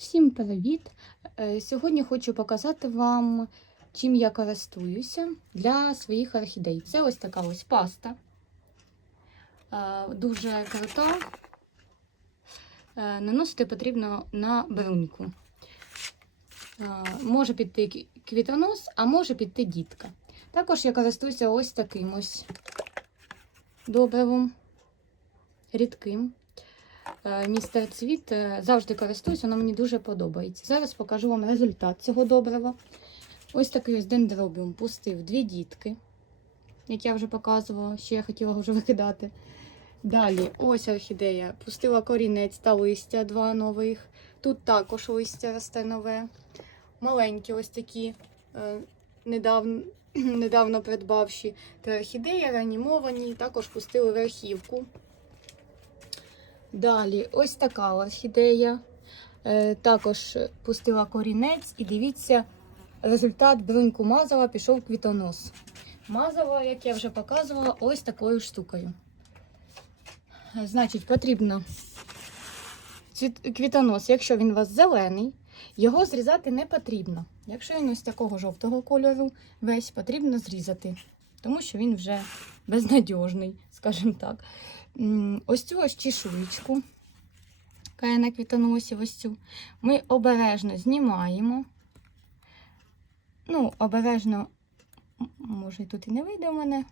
Всім привіт! Е, Сьогодні хочу показати вам, чим я користуюся для своїх орхідей. Це ось така ось паста. Е, Дуже крута. Е, Наносити потрібно на бруньку. Може піти квітонос, а може піти дітка. Також я користуюся ось таким ось добривом, рідким. Е, Містер Цвіт е, завжди користуюсь, воно мені дуже подобається. Зараз покажу вам результат цього добрива. Ось такий ось дендробіум пустив дві дітки, як я вже показувала, що я хотіла вже викидати. Далі, ось орхідея, пустила корінець та листя, два нових. Тут також листя росте нове. Маленькі ось такі е, недавно, недавно придбавші та орхідеї, реанімовані, також пустили верхівку. Далі, ось така орхідея. Е, також пустила корінець, і дивіться, результат бруньку мазала, пішов квітонос. Мазала, як я вже показувала, ось такою штукою. Значить, потрібно квітонос, якщо він у вас зелений, його зрізати не потрібно. Якщо він ось такого жовтого кольору, весь потрібно зрізати, тому що він вже безнадіжний, скажімо так. Ось цю ось чешуєчку, яка є на квітоносі, ось цю, ми обережно знімаємо. Ну, обережно, може, тут і не вийде в мене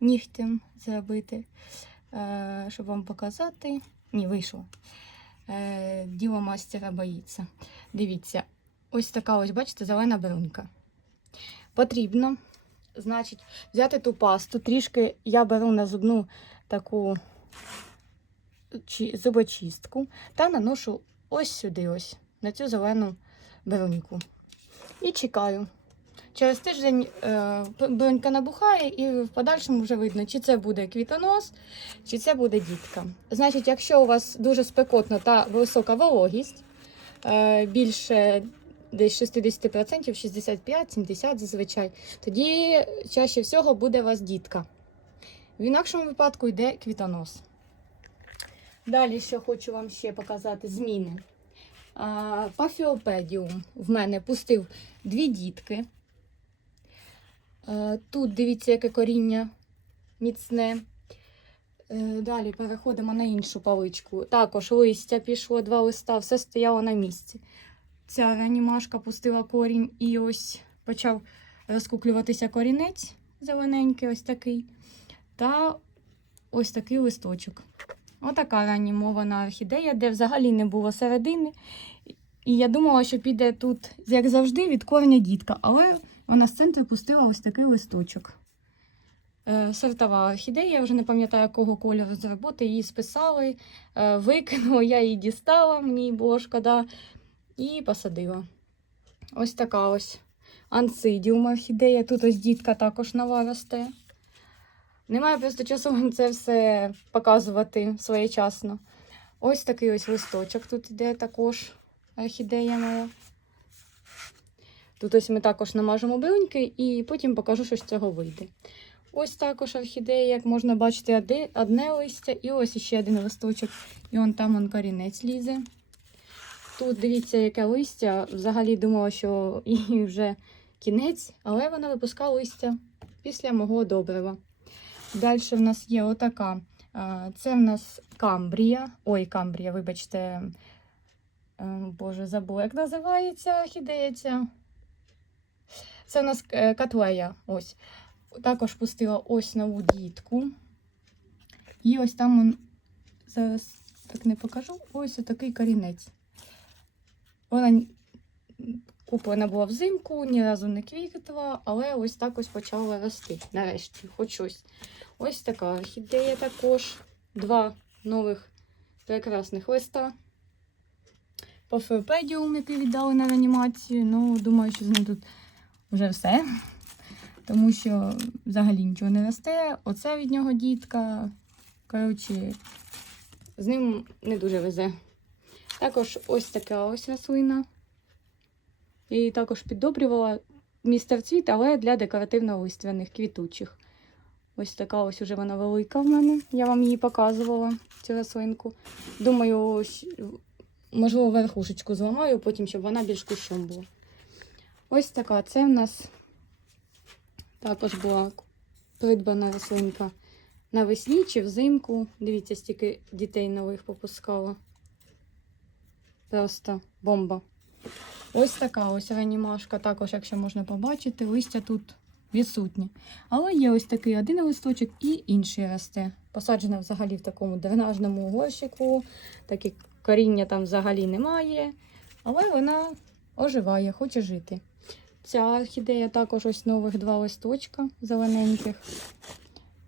нігтем зробити, е, щоб вам показати. Ні, вийшло. Е, Діло мастера боїться. Дивіться, ось така ось, бачите, зелена брунька. Потрібно, значить, взяти ту пасту. Трішки я беру на зубну таку чи- зубочистку та наношу ось сюди, ось, на цю зелену бруньку. І чекаю. Через тиждень е, брунька набухає, і в подальшому вже видно, чи це буде квітонос, чи це буде дітка. Значить, якщо у вас дуже спекотно та висока вологість, е, більше десь 60%, 65-70% зазвичай, тоді чаще всього буде у вас дітка. В інакшому випадку йде квітонос. Далі, що хочу вам ще показати, зміни. Пафіопедіум в мене пустив дві дітки. Тут дивіться, яке коріння міцне. Е, Далі переходимо на іншу паличку. Також листя пішло, два листа, все стояло на місці. Ця реанімашка пустила корінь і ось почав розкуклюватися корінець зелененький, ось такий. Та ось такий листочок. Отака реанімована орхідея, де взагалі не було середини. І я думала, що піде тут, як завжди, від корня дітка, але вона з центру пустила ось такий листочок. Е, Сортова орхідея, я вже не пам'ятаю, якого кольору з роботи. Її списали, е, викинула, я її дістала, мені було шкода, і посадила. Ось така ось ансидіум орхідея. Тут ось дітка також нова росте. Немає просто часу вам це все показувати своєчасно. Ось такий ось листочок тут іде також орхідея моя. Тут ось ми також намажемо бруньки і потім покажу, що з цього вийде. Ось також орхідея, як можна бачити, одне листя, і ось ще один листочок, і он там он корінець лізе. Тут дивіться, яке листя. Взагалі думала, що їй вже кінець, але вона випускала листя після мого добрива. Далі в нас є отака. Це в нас камбрія. Ой, камбрія, вибачте. е, Боже, забула, як називається орхідея. Це в нас е, котлея. Ось. Також пустила ось нову дітку. І ось там зараз так не покажу. Ось такий корінець. Вона куплена була взимку, ні разу не квітла, але ось так ось почала рости. Нарешті, хоч щось. Ось така орхідея також. Два нових прекрасних листа. Пофеопедіум, який віддали на реанімацію. Ну, думаю, що з ним тут вже все. Тому що взагалі нічого не росте. Оце від нього дітка. Коротше, з ним не дуже везе. Також ось така ось рослина. Я її також піддобрювала містер цвіт, але для декоративно-листвяних квітучих. Ось така ось уже вона велика в мене. Я вам її показувала, цю рослинку. Думаю, можливо, верхушечку зламаю, потім, щоб вона більш кущом була. Ось така. Це в нас також була придбана рослинка навесні чи взимку. Дивіться, стільки дітей нових попускала. Просто бомба. Ось така ось реанімашка, також, якщо можна побачити, листя тут відсутнє. Але є ось такий один листочок і інший росте. Посаджена взагалі в такому дренажному горщику, таке коріння там взагалі немає. Але вона оживає, хоче жити. Ця орхідея також ось нових два листочка зелененьких.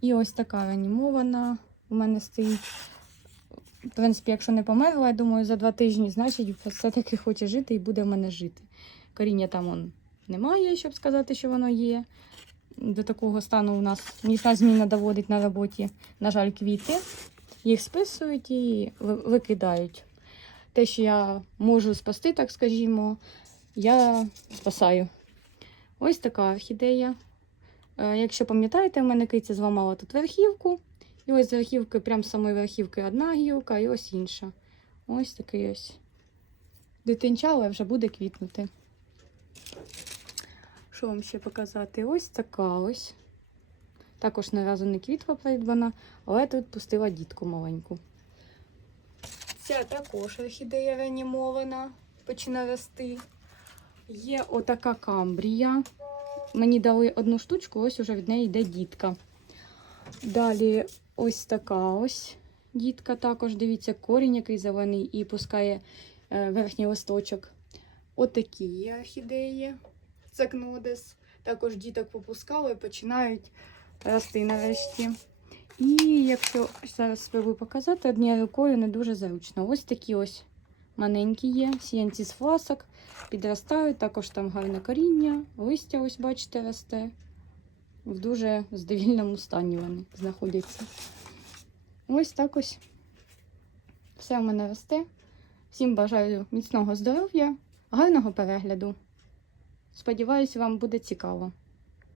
І ось така реанімована у мене стоїть. В принципі, якщо не померла, я думаю, за два тижні, значить, все-таки хоче жити і буде в мене жити. Коріння там он немає, щоб сказати, що воно є. До такого стану у нас місна зміна доводить на роботі, на жаль, квіти. Їх списують і викидають. Те, що я можу спасти, так скажімо, я спасаю. Ось така орхідея. Е, Якщо пам'ятаєте, в мене киця зламала тут верхівку. І ось з верхівки, прям з самої верхівки одна гілка, і ось інша. Ось такий ось дитинча, але вже буде квітнути. Що вам ще показати? Ось така ось. Також не разу не квітла придбана, але тут пустила дітку маленьку. Ця також орхідея реанімована, починає рости. Є отака камбрія. Мені дали одну штучку, ось уже від неї йде дітка. Далі ось така ось дітка також. Дивіться, корінь який зелений і пускає е, верхній листочок. Отакі орхідеї. Це кнодес. Також діток попускали починають рости нарешті. І якщо зараз спробую показати, однією рукою не дуже зручно. Ось такі ось маленькі є, сіянці з фласок, підростають, також там гарне коріння, листя, ось бачите, росте. В дуже здовільному стані вони знаходяться. Ось так ось. Все в мене росте. Всім бажаю міцного здоров'я, гарного перегляду. Сподіваюсь, вам буде цікаво.